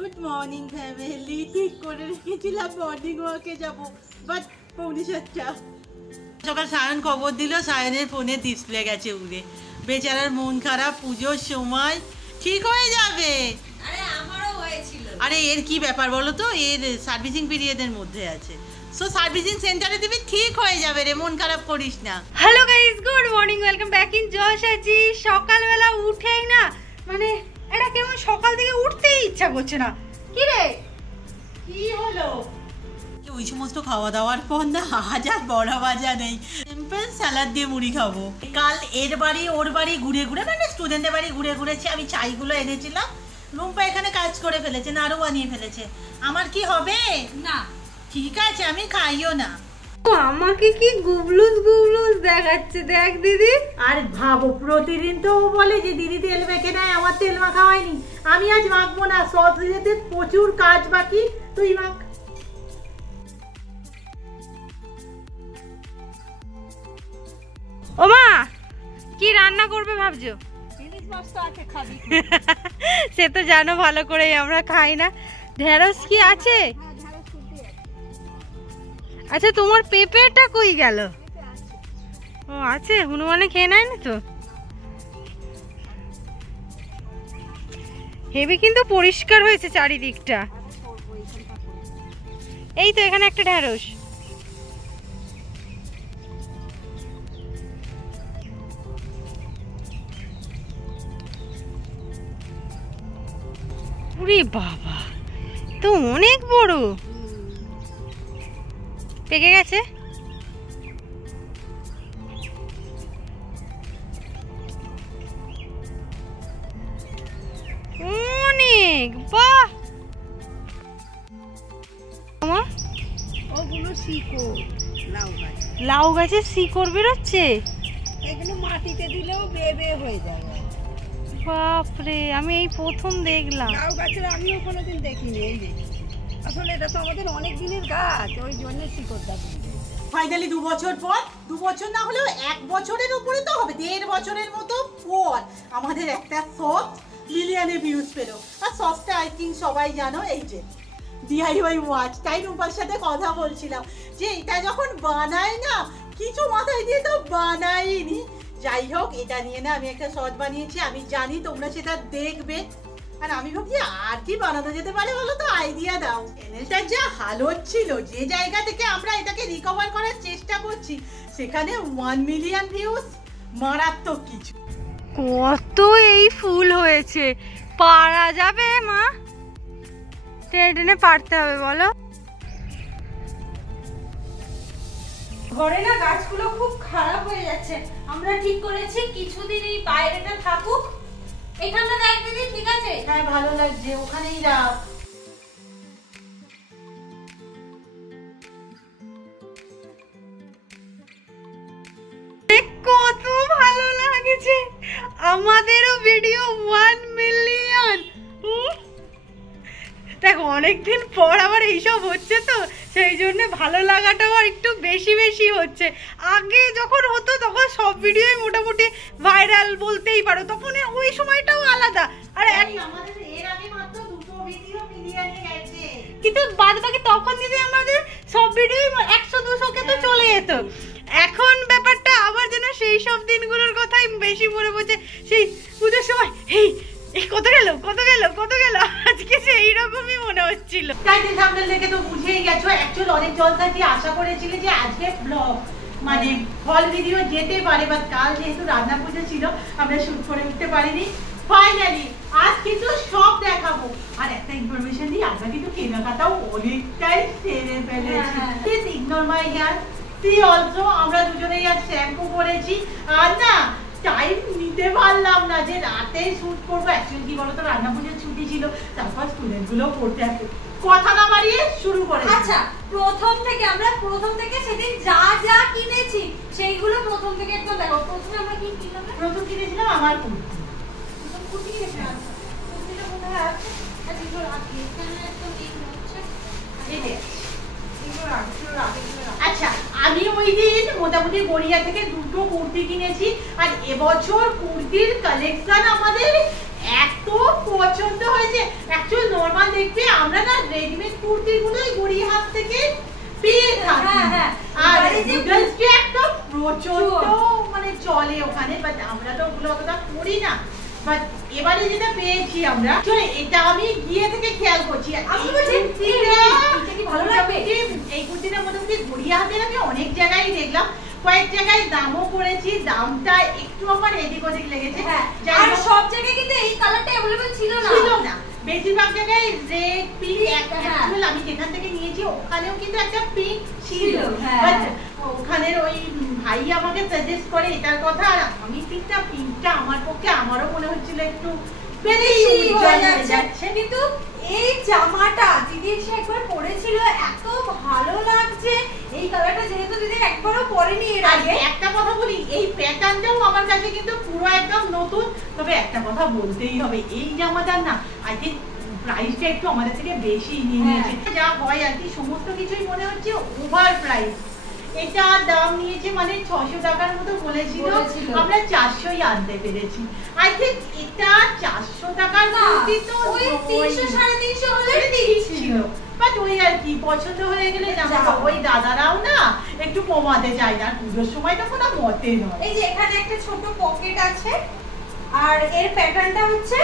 Good morning family. ঠিক করে রেখেছিলাম মর্নিং ওয়াকে যাবো, বাট 6:45। সকাল সায়ন খবর দিল সায়নের ফোনে ডিসপ্লে গেছে উড়ে। বেচারার মন খারাপ, পুজোর সময় ঠিক হয়ে যাবে। আরে আমারও হয়েছিল। আরে এর কি ব্যাপার বলো তো, এর সার্ভিসিং পিরিয়ডের মধ্যে আছে, সো সার্ভিসিং সেন্টারে দিবি, ঠিক হয়ে যাবে রে, মন খারাপ করিস না। Hello guys, good morning, welcome back in জয়সাজি। সকালবেলা উঠেই না মানে এটা কেমন সকাল থেকে উঠতেই ইচ্ছা করছে না। কি রে কি হলো? ওই সমস্ত খাওয়া দাওয়ার পর না আজ আর বড়া ভাজা নেই, সিম্পল স্যালাড দিয়ে মুড়ি খাবো। কাল এর বাড়ি ওর বাড়ি ঘুরে ঘুরে, মানে স্টুডেন্টের বাড়ি ঘুরে ঘুরেছি, আমি চাইগুলো এনেছিলাম, রুম্পা এখানে কাজ করে ফেলেছে, নাড়ু বানিয়ে ফেলেছে। আমার কি হবে না? ঠিক আছে, আমি খাইও না। আমাকে কি গুবলুস গুবলুস দেখাচ্ছে, দেখ দিদি। আর ভাবো, প্রতিদিন তো ও বলে যে দিদি তেল মেখে নেয়, আমার তেল মাখা হয়নি, আমি আজ মাখবো না, সস রিলেটেড প্রচুর কাজ বাকি, তুই মাখ। ও মা, কি রান্না করবে ভাবছো? ইলিশ মাছ তো আছে, খাবি? সে তো জানো ভালো করে আমরা খাই না। ঢেঁড়স কি আছে? আচ্ছা, তোমার পেঁপেটা কই গেল? ও আছে, হনুমানে খেয়ে নেয় না তো। হেবি কিন্তু পরিষ্কার হয়েছে চারিদিকটা। এই তো এখানে একটা ঢেঁড়স। ওরে বাবা, তো অনেক বড়, পেকে গেছে। অনেক, বাহ। ওগুলো শিকড়, লাউ গাছের শিকড় বেরোচ্ছে। এগুলো মাটিতে দিলেও বেবে হয়ে যাবে। বাপরে, আমি এই প্রথম দেখলাম। লাউ গাছের আমিও কোনোদিন দেখিনি। এই যে আসলে এটা তো আমাদের অনেক দিনের গাছ, ওই জন্য শিকড়টা ফাইনালি 2 বছর পর, 2 বছর না হলেও 1 বছরের উপরে তো হবে, 1.5 বছরের মতো পর আমাদের একটা সস মিলিয়নে ভিউজ পেলো। আর সসটা আই থিঙ্ক সবাই জানো, এই যে DIY ওয়াচ। তাই রূপার সাথে কথা বলছিলাম যে এটা যখন বানাই না, কিছু মাথায় দিয়ে তো বানাইনি। যাই হোক, এটা নিয়ে না আমি একটা সস বানিয়েছি, আমি জানি তোমরা সেটা দেখবে। আর আমি ভাবছি আর কি বানানো যেতে পারে বলো তো, আইডিয়া দাও। চ্যানেলটা যা হালত ছিল, যে জায়গা থেকে আমরা এটাকে রিকভার করার চেষ্টা করছি, সেখানে 1 মিলিয়ন ভিউজ, মারাত্মক কিছু। কত এই ফুল হয়েছে, পারা যাবে মা? টেনে টেনে পারতে হবে বলো। ঘরে না গাছগুলো খুব খারাপ হয়ে যাচ্ছে, আমরা ঠিক করেছি কিছুদিন এই বাইরেটা থাকুক। এখানটা দেখ দিদি, ঠিক আছে? হ্যাঁ, ভালো লাগছে, ওখানেই রাখ। কত ভালো লাগছে, আমাদেরও ভিডিও 1 মিলিয়ন। দেখো, অনেকদিন পর আবার এইসব হচ্ছে তো, সেই জন্য ভালো লাগাটাও আর একটু বেশি বেশি হচ্ছে। আগে যখন হতো তখন সব ভিডিওই মোটামুটি ভাইরাল বলতেই পারো, তখন ওই সময়টাও আলাদা। আর আমাদের এর আগে মাত্র 2টো ভিডিও মিলিয়নে গেছে, কিন্তু বাদ বাকি তখন দিদি আমাদের সব ভিডিওই 100-200 তো চলে যেত। এখন ব্যাপারটা আবার যেন সেই সব দিনগুলোর কথাই বেশি মনে পড়ছে, সেই পুজোর সময় এই কত গেল কত গেল কত গেল, আজকে সেই রকমই মনে হচ্ছিল। টাইটেল থাম্বনেল দেখে তো বুঝেই গেছো, অ্যাকচুয়ালি অনেক জলসাজি আশা করেছিলে যে আজকে ব্লগ মানে ফল ভিডিও যেতে পারে, বাট কাল যেহেতু রান্না পুজো ছিল আমরা শুট করে উঠতে পারিনি। ফাইনালি আজ কিন্তু সব দেখাবো। আর একটা ইনফরমেশন দিই, আমরা কিন্তু কেনাকাটাও অনেকটাই সেরে ফেলেছি। Please ignore my hair, see also আমরা দুজনেই আজ শ্যাম্পু করেছি। আর না টাইম নিতে পারলাম না যে রাতে শুট করবো, অ্যাকচুয়ালি কি বলতো, রান্না পুজোর ছুটি ছিল, তারপর স্টুডেন্ট গুলো পড়তে আসে। কথা না বাড়িয়ে শুরু করে। আচ্ছা, প্রথম থেকে সেদিন যা যা কিনেছি সেইগুলো প্রথম থেকে একদম দেখো। প্রথমে আমরা কি কিনলাম? প্রথম কিনেছিলাম আমার কুর্তি। কুর্তি কিনেছিলাম, কুর্তিটা কোথায় আছে? আচ্ছা, এগুলো রাখি এখানে, একদম এই হচ্ছে এই যে এগুলো রাখি। আচ্ছা, আমি ওই দিন মোটামুটি গড়িয়া থেকে 2টো কুর্তি কিনেছি। আর এবছর কুর্তির কালেকশন আমাদের এত পছন্দ হয়েছে। অ্যাকচুয়ালি নরমাল দেখবে আমরা না রেডিমেড কুর্তিগুলোই গড়িয়াহাট থেকে পেয়ে থাকি। আর নুডলসটা একটা প্রচন্ড মানে চলে ওখানে, বাট আমরা তো ওগুলো অতটা করি না। বাট এবারে যেটা পেয়েছি আমরা, এটা আমি গিয়ে থেকে খেয়াল করছি ভালো লাগবে। এই কুর্তিটা মোটামুটি গড়িয়াহাটের আমি অনেক জায়গায় দেখলাম, কয়েক জায়গায় দামও করেছি, দামটা একটু আমার এদিক ওদিক লেগেছে। আর সব জায়গায় কিন্তু এই কালারটা अवेलेबल ছিল না। বেশিরভাগ জায়গায় রেড পিঙ্ক, অ্যাকচুয়ালি আমি যেখান থেকে নিয়েছি ওখানেও কিন্তু একটা পিঙ্ক ছিল, বাট ওখানের ওই ভাই আমাকে সাজেস্ট করে এটার কথা, আর আমি পিঙ্কটা আমার পক্ষে আমারও মনে হচ্ছিল একটু বেশি হয়ে যাচ্ছে। কিন্তু এই জামাটা দিদি এসে একবার পরেছিল, এত ভালো লাগছে। এই কালারটা যেহেতু দিদি একবারও পরেনি এর আগে। একটা কথা বলি, এই প্যাটার্নটাও আমার কাছে কিন্তু পুরো একদম নতুন। তবে একটা কথা বলতেই হবে, এই জামাটার না আই থিঙ্ক প্রাইসটা একটু আমাদের থেকে বেশি নিয়ে নিয়েছে। যা হয় আর কি, সমস্ত কিছুই মনে হচ্ছে ওভার প্রাইস। এটা দাম নিয়েছে মানে 600 টাকার মতো বলেছিল, আমরা 400ই আনতে পেরেছি। আই থিঙ্ক এটা 400 টাকার কুর্তি তো ওই 300 350 হলে ছিল, বাট ওই আর কি পছন্দ হয়ে গেলে জামাটা ওই দাদারাও না একটু কমাতে চায় না, পুজোর সময় তো কোনো মতে নয়। এই যে এখানে একটা ছোট পকেট আছে, আর এর প্যাটার্নটা হচ্ছে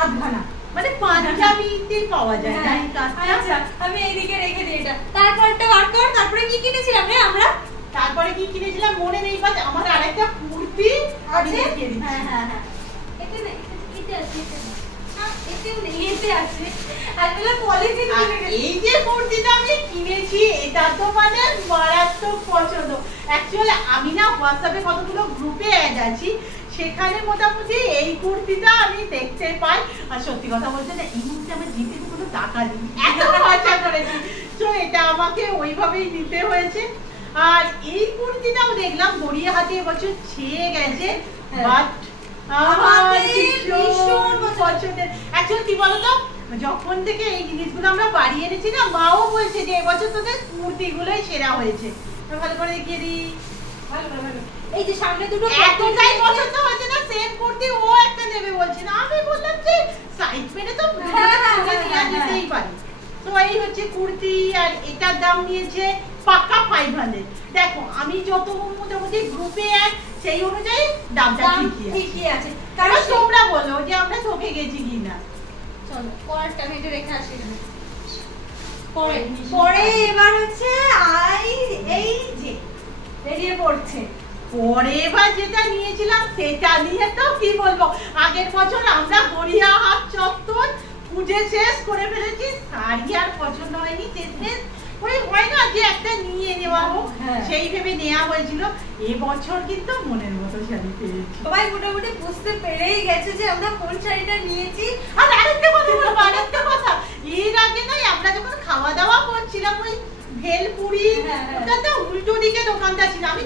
আধখানা, মানে পাঞ্জাবিতে পাওয়া যায় না এই কাজটা। আচ্ছা আমি এইদিকে রেখে দিই এটা। তারপরটা বার কর। তারপরে কি কিনেছিলাম রে আমরা? তারপরে কি কিনেছিলাম মনে নেই, বাট আমার আরেকটা কুর্তি আছে। হ্যাঁ এটা না, এটা আছে, এটাও নেই, এতে আছে। আর বলে পলিথিন কিনে গেছে। এই যে কুর্তিটা আমি কিনেছি এটা তো মানে মারাত্মক পছন্দ। অ্যাকচুয়ালি আমি না হোয়াটসঅ্যাপে কতগুলো গ্রুপে অ্যাড আছি, সেখানে মোটামুটি এই কুর্তিটা আমি দেখতে পাই। আর সত্যি কথা বলতে না, এই মুহূর্তে আমার জিপে কোনো টাকা নেই, এত খরচা করেছি, তো এটা আমাকে ওইভাবেই নিতে হয়েছে। আর এই কুর্তিটাও দেখলাম গড়িয়াহাটে এবছর ছেয়ে গেছে, বাট ভীষণ পছন্দের। অ্যাকচুয়ালি কি বলতো, যখন থেকে এই জিনিসগুলো আমরা বাড়ি এনেছি না, মাও বলছে যে এবছর তোদের কুর্তিগুলোই সেরা হয়েছে। ভালো করে দেখিয়ে দিই। ভালো এই যে সামনে দুটো এতটাই পছন্দ হয়েছে না, সেম কুর্তি ও একটা নেবে বলছে না, আমি বললাম যে সাইজ মেনে তো নিতেই পারি। তো এই হচ্ছে কুর্তি, আর এটার দাম নিয়েছে পাক্কা 500। দেখো আমি যত মোটামুটি গ্রুপে অ্যাড সেই অনুযায়ী দামটা ঠিকই আছে। কারণ তোমরা বলো যে আমরা ঠকে গেছি কিনা। চলো পরেরটা আমি এটা রেখে আসি। পরে এবার হচ্ছে এই যে বেরিয়ে পড়ছে। পরে এবার যেটা নিয়েছিলাম সেটা নিয়ে তো কি বলবো, আগের বছর আমরা গড়িয়াহাট চত্বর পুজো শেষ করে ফেলেছি, শাড়ি আর পছন্দ হয়নি, শেষ ওই হয় না যে একটা নিয়ে নেওয়া হোক, সেই ভেবে নেওয়া হয়েছিল। এবছর কিন্তু মনের মতো শাড়ি পেয়েছি। সবাই মোটামুটি বুঝতে পেরেই গেছে যে আমরা কোন শাড়িটা নিয়েছি। আর আরেকটা কথা বলবো, আরেকটা কথা, এর আগে নয় আমরা যখন খাওয়া দাওয়া করছিলাম ওই ভেলপুরি, ওটা তো উল্টো দিকে দোকানটা ছিল, আমি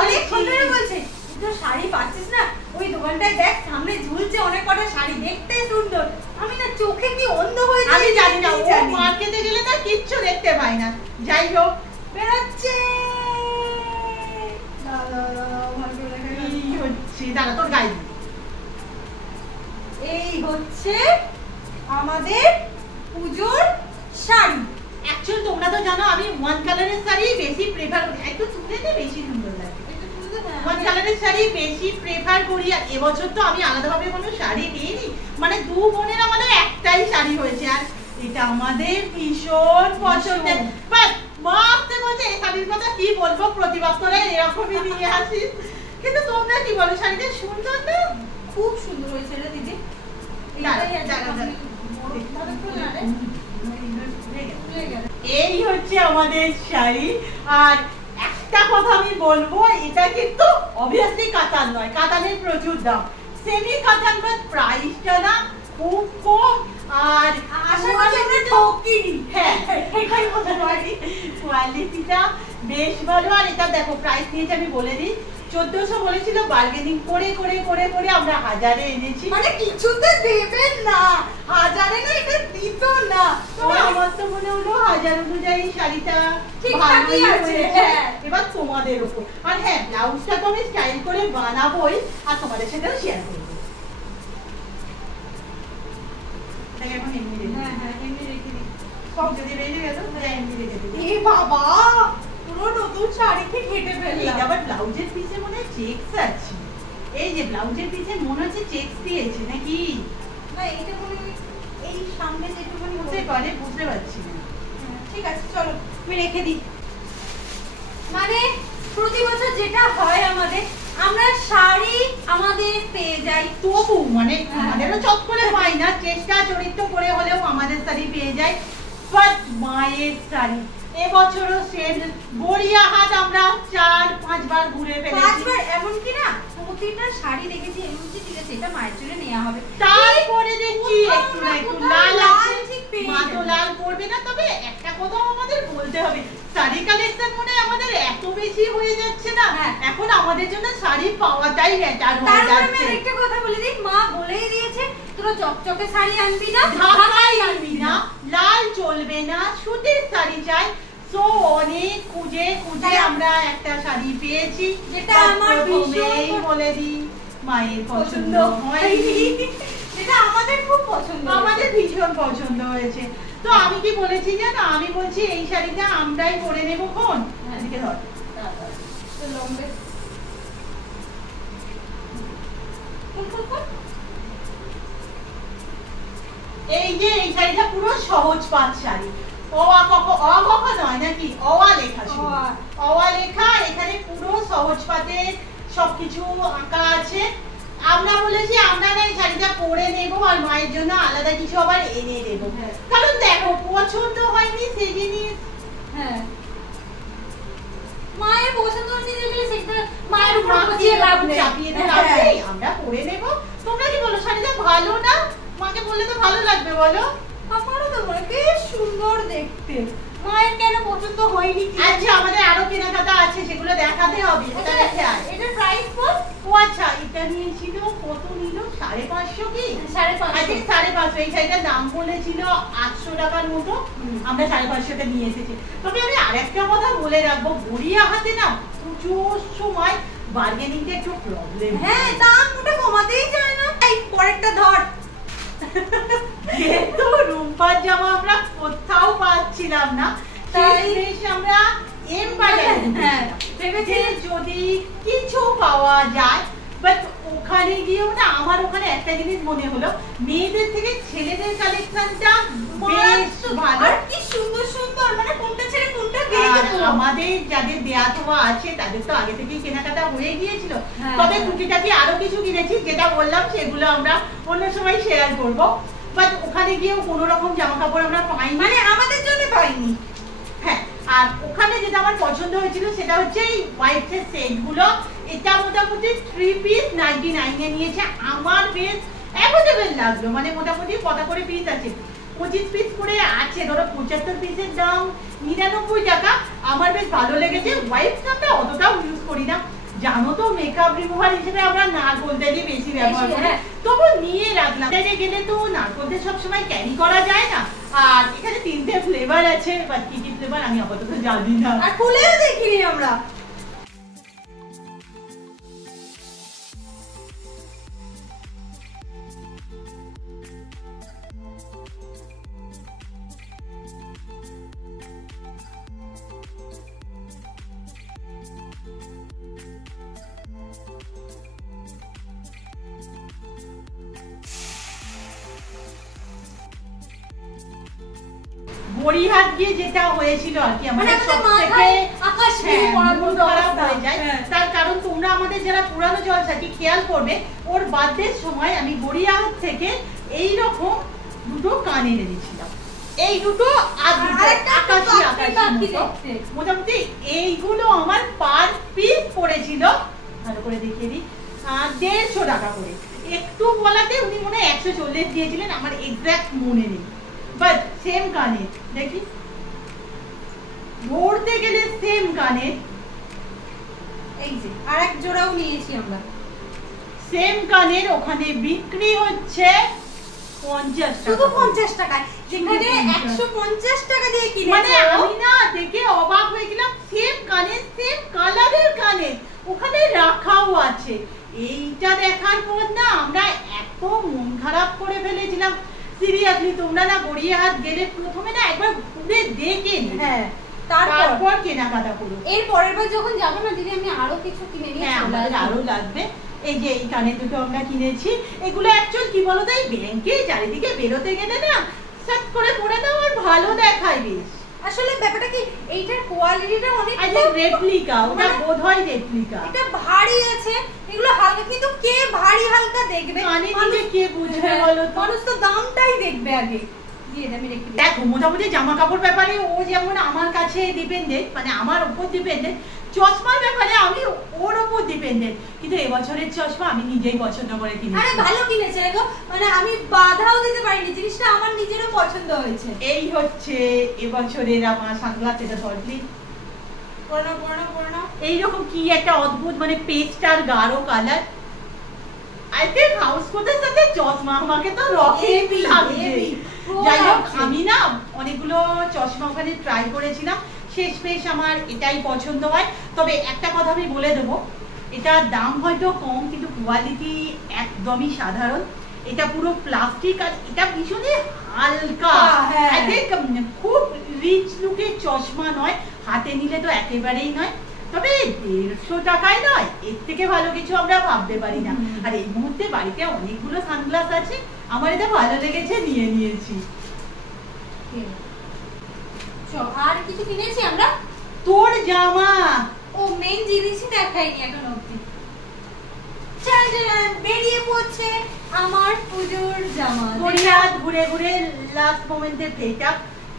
অনেক সুন্দর বলছে তো শাড়ি পাচ্ছিস না, ওই দোকানটায় দেখ সামনে ঝুলছে অনেক কটা শাড়ি, দেখতে সুন্দর। আমি না চোখে কি অন্ধ হয়ে যাই, আমি জানি না, ও মার্কেটে গেলে না কিচ্ছু দেখতে পাই না। যাই হোক বেরোচ্ছে, দাদা তোর গায়ে এই হচ্ছে আমাদের পুজোর শাড়ি। অ্যাকচুয়ালি তোমরা তো জানো আমি ওয়ান কালারের শাড়ি বেশি প্রেফার করি, একটু তুলে নে বেশি সুন্দর লাগে। ওয়ান কালারের শাড়ি বেশি প্রেফার করি। আর এবছর তো আমি আলাদাভাবে কোনো শাড়ি নিইনি, মানে দু বোনের আমাদের একটাই শাড়ি হয়েছে, আর এটা আমাদের ভীষণ পছন্দের। বাট মা আসতে বলছে এই শাড়ির কথা কি বলবো, প্রতিবাদ করে এরকমই নিয়ে আসিস। কিন্তু তোমরা কি বলো, শাড়িটা সুন্দর না? খুব সুন্দর হয়েছে রে দিদি। এই হচ্ছে আমাদের শাড়ি। আর একটা কথা আমি বলবো, এটা কিন্তু অবভিয়াসলি কাতান নয়, কাতানের প্রচুর দাম। সেমি কাতান বাট প্রাইসটা না খুব কম, আর আশা করি আমরা ঠকিনি। হ্যাঁ এটাই বলতে পারি, কোয়ালিটিটা বেশ ভালো। আর এটা দেখো প্রাইস নিয়েছে আমি বলে দিই, 1400 বলেছিল, বার্গেনিং করে করে করে করে আমরা 1000-এ এনেছি। মানে কিছুতে দেবেন না, 1000-এ না এটা দিত না। তবে আমার তো মনে হলো 1000 অনুযায়ী শাড়িটা ঠিকঠাকই আছে। এবার তোমাদের উপর। আর হ্যাঁ ব্লাউজটা তো আমি স্টাইল করে বানাবোই, আর তোমাদের সাথেও শেয়ার করবো। এটাকে এখন এমনি রেখে হ্যাঁ হ্যাঁ এমনি রেখে দিই। সব যদি বেরিয়ে গেল এমনি রেখে দিই। এ বাবা পুরো নতুন শাড়িকে ঘেটে ফেললাম। এটা আবার ব্লাউজের পিছে মনে হয় চেকস আছে। এই যে ব্লাউজের পিছে মনে হচ্ছে চেকস দিয়েছে নাকি? না এটা মনে হয় এই সামনে যেটুকুনি হতে পারে, বুঝতে পারছি না। ঠিক আছে চলো আমি রেখে দিই। মানে প্রতি বছর যেটা হয় আমাদের, আমরা শাড়ি আমাদের পেয়ে যাই, তবু মানে আমাদেরও চট করে পাই না, চেষ্টা চরিত্র করে হলেও আমাদের শাড়ি পেয়ে যায়। বাট মায়ের শাড়ি এবছরও সেম গড়িয়াহাট আমরা 4-5 বার ঘুরে ফেলেছি। 5 বার এমনকি না প্রতিটা শাড়ি দেখেছি এমনকি ঠিক আছে এটা মায়ের জন্য নেওয়া হবে, তারপরে দেখছি একটু না একটু লাল আছে, ঠিক পেয়ে মা তো লাল পরবে না। তবে একটা কথা আমাদের বলতে হবে, শাড়ি কালেকশন মনে আমাদের এত বেশি হয়ে যাচ্ছে না, এখন আমাদের জন্য শাড়ি পাওয়াটাই বেটার হয়ে যাচ্ছে। তারপরে একটা কথা বলে দিই, মা বলেই দিয়েছে তোরা চকচকে শাড়ি আনবি না, ঢাকাই আনবি না, লাল চলবে না, সুতির শাড়ি চাই। সো অনেক খুঁজে খুঁজে আমরা একটা শাড়ি পেয়েছি, যেটা আমার ভীষণ বলে দিই মায়ের পছন্দ হয়নি, যেটা আমাদের খুব পছন্দ, আমাদের ভীষণ পছন্দ হয়েছে। তো আমি কি বলেছি জানো, আমি বলছি এই শাড়িটা আমরাই পরে নেবো। কোন এদিকে ধর লম্বে এই যে এই শাড়িটা পুরো সহজ পাত শাড়ি, অওয়া কক নয় নাকি, অওয়া লেখা ছিল, অওয়া লেখা। এখানে পুরো সহজ পাতে সবকিছু আঁকা আছে। আমরা বলেছি আমরা না এই শাড়িটা পরে নেবো আর মায়ের জন্য আলাদা কিছু আবার এনে দেবো, কারণ দেখো পছন্দ হয়নি সেই জিনিস। হ্যাঁ মায়ের পছন্দ হয়নি দেখলে সেটা মায়ের উপর চাপিয়ে লাভ নেই, চাপিয়ে দিয়ে লাভ নেই, আমরা পরে নেবো। তোমরা কি বলো শাড়িটা ভালো না? মাকে বললে তো ভালো লাগবে বলো। আমারও তো মনে বেশ সুন্দর দেখতে, মায়ের কেন পছন্দ হয়নি? আচ্ছা আমাদের আরো কেনাকাটা আছে, সেগুলো দেখাতে হবে। এটা দেখে আয়। এটা প্রাইস কত? ও আচ্ছা এটা নিয়েছিল, কত নিল? 550 কি 550? I think 550। এই শাড়িটার দাম বলেছিল 800 টাকার মতো, আমরা 550 নিয়ে এসেছি। তবে আমি আরেকটা কথা বলে রাখবো, গড়িয়াহাটে না প্রচুর সময় বার্গেনিংটা একটু প্রবলেম। হ্যাঁ দাম ওটা কমাতেই চায় না। এই পরেরটা ধর। যেহেতু রুম্পার জামা আমরা কোথাও পাচ্ছিলাম না, তাই আমরা এম বাজারে ভেবেছি যদি কিছু পাওয়া যায়। বাট ওখানে গিয়েও না আমার ওখানে একটা জিনিস মনে হলো, মেয়েদের থেকে ছেলেদের কালেকশনটা বেশ ভালো, আর কি সুন্দর সুন্দর, মানে কোনটা ছেড়ে কোনটা দিয়ে দেবো। আমাদের যাদের দেয়া তোয়া আছে তাদের তো আগে থেকেই কেনাকাটা হয়ে গিয়েছিল। তবে টুকিটাকি আরো কিছু কিনেছি, যেটা বললাম সেগুলো আমরা অন্য সময় শেয়ার করবো। বাট ওখানে গিয়েও কোনো রকম জামা কাপড় আমরা পাইনি, মানে আমাদের জন্য পাইনি। হ্যাঁ আর ওখানে যেটা আমার পছন্দ হয়েছিল সেটা হচ্ছে এই হোয়াইট এর সেট গুলো। এটা মোটামুটি 3 পিস 99 এ নিয়েছে, আমার বেশ অ্যাফোর্ডেবল লাগলো। মানে মোটামুটি কটা করে পিস আছে, 25 পিস করে আছে, ধরো 75 পিসের দাম 99 টাকা। আমার বেশ ভালো লেগেছে। হোয়াইট আমরা অতটাও ইউজ করি না, জানো তো মেকআপ রিমুভার হিসেবে আমরা নারকোল তেলই বেশি ব্যবহার করি, তবু নিয়ে রাখলাম। বাইরে গেলে তো নারকোল তেল সবসময় ক্যারি করা যায় না। আর এখানে 3টে ফ্লেভার আছে, বাট কি কি ফ্লেভার আমি আপাতত জানি না, আর খুলেও দেখিনি আমরা। গড়িয়াহাট গিয়ে যেটা হয়েছিল আর কি, আমাদের সবথেকে আকাশ নীল পড়ার মতো খারাপ হয়ে যায়। তার কারণ তোমরা আমাদের যারা পুরানো জলসাকি খেয়াল করবে, ওর বার্থডের সময় আমি গড়িয়াহাট থেকে এই রকম দুটো কান এনে দিয়েছিলাম। এই দুটো আকাশি আকাশি মোটামুটি এইগুলো আমার পার পিস পড়েছিল, ভালো করে দেখিয়ে দিই, 150 টাকা করে। একটু বলাতে উনি মনে হয় 140 দিয়েছিলেন, আমার এক্সাক্ট মনে নেই। বাট সেম কানে দেখি, ধরতে গেলে সেম কানে। এই যে আরেক জোড়াও নিয়েছি আমরা, সেম কানের ওখানে বিক্রি হচ্ছে 50 টাকা, শুধু 50 টাকায়, যেখানে 150 টাকা দিয়ে কিনেছি। মানে আমি না দেখে অবাক হয়ে গেলাম, সেম কানের সেম কালারের কানের ওখানে রাখাও আছে। এইটা দেখার পর না আমরা এত মন খারাপ করে ফেলেছিলাম। সিরিয়াসলি তোমরা না গড়িয়াহাট গেলে প্রথমে না একবার ঘুরে দেখে নি। হ্যাঁ, তারপর কেনাকাটা করো। এর পরের বার যখন যাবো না দিদি আমি আরো কিছু কিনে নিয়ে হ্যাঁ, আমাদের আরো লাগবে। এই যে এই কানের দুটো আমরা কিনেছি, এগুলো অ্যাকচুয়াল কি বলতো, এই ব্যাংকে চারিদিকে বেরোতে গেলে না সাট করে পরে দাও আর ভালো দেখায় বেশ। আসলে ব্যাপারটা কি এইটার কোয়ালিটিটা অনেক রেপ্লিকা, ওটা বোধহয় রেপ্লিকা। এটা ভারী আছে, এগুলো হালকা, কিন্তু কে ভারী হালকা দেখবে, মানে কে বুঝবে বলো তো? মানুষ তো দামটাই দেখবে আগে। দেখো মোটামুটি জামা কাপড় ব্যাপারে ও যেমন আমার কাছে ডিপেন্ডেন্ট, মানে আমার উপর ডিপেন্ডেন্ট, চশমার ব্যাপারে আমি ওর উপর ডিপেন্ডেন্ট, কিন্তু এবছরের চশমা আমি নিজেই পছন্দ করে কিনেছি। আরে ভালো কিনেছে গো, মানে আমি বাধাও দিতে পারিনি, জিনিসটা আমার নিজেরও পছন্দ হয়েছে। এই হচ্ছে এবছরের আমার সানগ্লাস। এটা ধরলি পুরনো এইরকম কি একটা অদ্ভুত মানে পেস্ট আর গাঢ় কালার। আই থিংক হাউস কোটের সাথে চশমা আমাকে তো রকেট লাগবে। যাই হোক, আমি না অনেকগুলো চশমা ওখানে ট্রাই করেছিলাম, শেষমেশ আমার এটাই পছন্দ হয়। তবে একটা কথা আমি বলে দেবো, এটার দাম হয়তো কম কিন্তু কোয়ালিটি একদমই সাধারণ। এটা পুরো প্লাস্টিক আর এটা ভীষণই হালকা। আই থিংক খুব রিচ লুকের চশমা নয়, হাতে নিলে তো একেবারেই নয়। তবে 150 টাকায় নয়, এর থেকে ভালো কিছু আমরা ভাবতে পারি না। আর এই মুহূর্তে বাড়িতে অনেকগুলো সানগ্লাস আছে, আমার এটা ভালো লেগেছে, নিয়ে নিয়েছি। আর কিছু কিনেছি আমরা? তোর জামা, ও মেইন জিনিসই দেখাইনি এখন অবধি। বেরিয়ে পড়ছে আমার পুজোর জামা। গড়িয়াহাট ঘুরে ঘুরে লাস্ট মোমেন্টে পেটা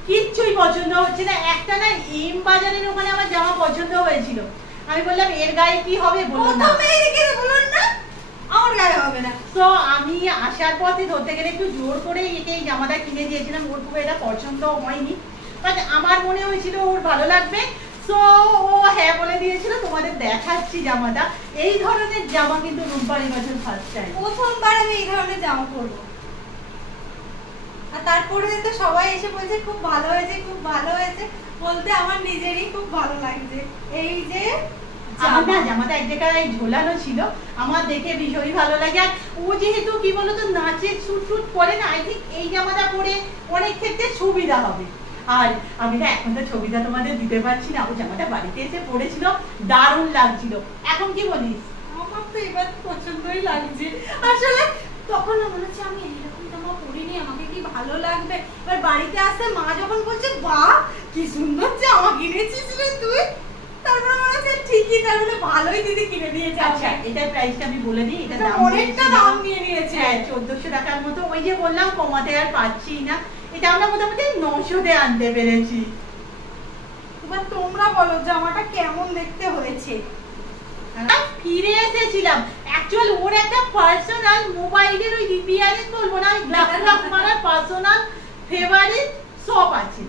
কিচ্ছুই পছন্দ হচ্ছে না। একটা না এম বাজারের ওখানে আমার জামা পছন্দ হয়েছিল, আমি বললাম এর গায়ে কি হবে, বলুন না আমার গায়ে হবে না। তো আমি আসার পথে ধরতে গেলে একটু জোর করে একে এই জামাটা কিনে দিয়েছিলাম। ওর খুব এটা পছন্দ হয়নি, বাট আমার মনে হয়েছিল ওর ভালো লাগবে, সো ও হ্যাঁ বলে দিয়েছিল। তোমাদের দেখাচ্ছি জামাটা। এই ধরনের জামা কিন্তু রুম্পার এবছর ফার্স্ট টাইম, প্রথমবার আমি এই ধরনের জামা পরবো। আর তারপরে তো সবাই এসে বলছে খুব ভালো হয়েছে, খুব ভালো হয়েছে, বলতে আমার নিজেরই খুব ভালো লাগছে। এই যে জামাটা এক জায়গায় ঝোলানো ছিল, আমার দেখে ভীষণই ভালো লাগে। আর ও যেহেতু কি বলতো নাচের শুট শুট করে না, আই থিঙ্ক এই জামাটা পরে অনেক ক্ষেত্রে সুবিধা হবে। আর আমি না এখন তো ছবিটা তোমাদের দিতে পারছি না, ও জামাটা বাড়িতে এসে পরেছিল, দারুণ লাগছিল। এখন কি বলিস? আমার তো এবার পছন্দই লাগছে। আসলে তখন মনে হচ্ছে আমি এরকম জামা পরিনি, আমাকে কি ভালো লাগবে। এবার বাড়িতে আসে মা যখন বলছে বাহ কি সুন্দর জামা কিনেছিস রে তুই, তারপর মনে হচ্ছে ঠিকই, তাহলে ভালোই দিদি কিনে দিয়েছে। আচ্ছা, এটার প্রাইসটা আমি বলে দিই। এটা দাম অনেকটা দাম নিয়ে নিয়েছে। হ্যাঁ, 1400 টাকার মতো। ওই যে বললাম কমাতে আর পাচ্ছি না, এটা আমরা মোটামুটি 900-তে আনতে পেরেছি। এবার তোমরা বলো জামাটা কেমন দেখতে হয়েছে। ফিরে এসেছিলাম, অ্যাকচুয়াল ওর একটা পার্সোনাল মোবাইলের ওই রিপেয়ারিং বলবো না, ওই গ্লাস মারার পার্সোনাল ফেভারিট শপ আছে।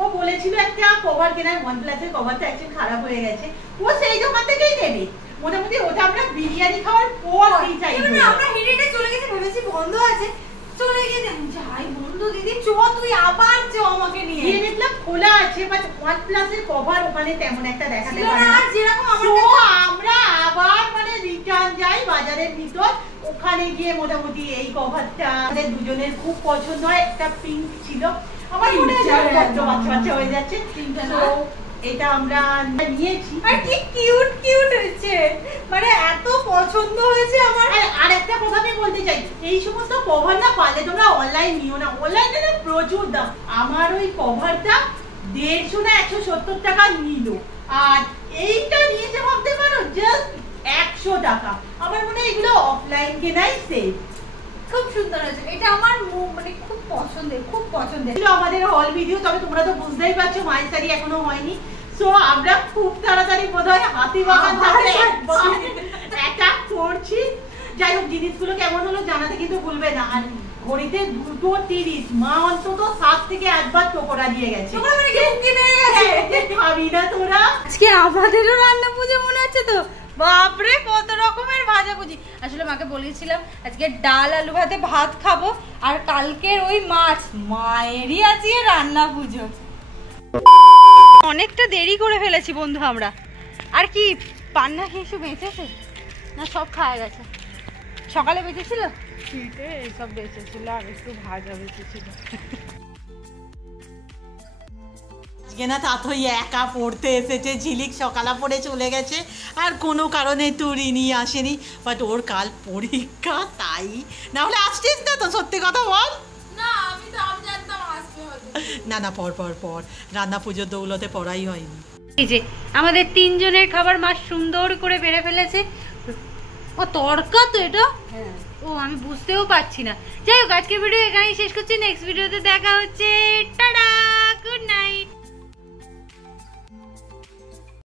ও বলেছিল একটা কভার কেনার, OnePlus এর কভারটা অ্যাকচুয়ালি খারাপ হয়ে গেছে, ও সেই দোকান থেকেই নেবে। মোটামুটি ওটা আমরা বিরিয়ানি খাওয়ার পর আমরা হেঁটে চলে গেছি, ভেবেছি বন্ধ আছে, চলে গেছে যাই বন্ধ দিদি চ তুই আবার চ আমাকে নিয়ে। গিয়ে দেখলাম খোলা আছে, বাট OnePlus এর কভার ওখানে তেমন একটা দেখাতে পারে না। যেরকম আমরা আবার মানে রিটার্ন যাই বাজারের ভিতর, ওখানে গিয়ে মোটামুটি এই কভারটা আমাদের দুজনের খুব পছন্দ হয়। একটা পিঙ্ক ছিল, আমার মনে হয় বাচ্চা বাচ্চা হয়ে যাচ্ছে, এটা আমরা নিয়েছি। আর কি কিউট কিউট হয়েছে, মানে এত পছন্দ হয়েছে আমার। আর একটা কথা আমি বলতে চাই, এই সমস্ত কভার না পারলে তোমরা অনলাইন নিও না, অনলাইনে না প্রচুর দাম। আমার ওই কভারটা 150 না 170 টাকা নিল, আর এইটা নিয়েছে ভাবতে পারো জাস্ট 100 টাকা। আমার মনে হয় এগুলো অফলাইন কেনাই সেফ। খুব সুন্দর হয়েছে, এটা আমার মানে খুব পছন্দের, খুব পছন্দের। আমাদের হল ভিডিও, তবে তোমরা তো বুঝতেই পারছো মায়ের শাড়ি এখনো হয়নি, সো আমরা খুব তাড়াতাড়ি বোধহয় হাতিবাগান থেকে অ্যাটাক করছি। যাই হোক, জিনিসগুলো কেমন হলো জানাতে কিন্তু ভুলবে না। আর ঘড়িতে 2:30, মা অন্তত 7 থেকে 8 বার টোকরা দিয়ে গেছে। খাবি না তোরা? আজকে আমাদেরও রান্না পুজো মনে হচ্ছে তো, বাপরে কত রকমের ভাজাভুজি। আসলে মাকে বলেছিলাম আজকে ডাল আলু ভাতে ভাত খাবো, আর কালকের ওই মাছ, মায়েরই আজকে রান্না পুজো। অনেকটা দেরি করে ফেলেছি বন্ধু আমরা। আর কি পান্না কিছু বেঁচেছে না? সব খাওয়া গেছে, সকালে বেঁচেছিল শীতে এইসব বেঁচেছিল আর একটু ভাজা বেঁচেছিল। না তাতই একা পড়তে এসেছে, ঝিলিক সকালা পড়ে চলে গেছে আর কোনো কারণে তুরি নিয়ে আসেনি, বাট ওর কাল পরীক্ষা তাই না হলে আসছিস না তো, সত্যি কথা বল। না না পর পর পর, রান্না পুজোর দৌলতে পড়াই হয়নি। এই যে আমাদের তিনজনের খাবার মা সুন্দর করে বেড়ে ফেলেছে। ও তরকা তো এটা, ও আমি বুঝতেও পারছি না। যাই হোক আজকের ভিডিও এখানেই শেষ করছি, নেক্সট ভিডিওতে দেখা হচ্ছে, টাটা, গুড নাইট।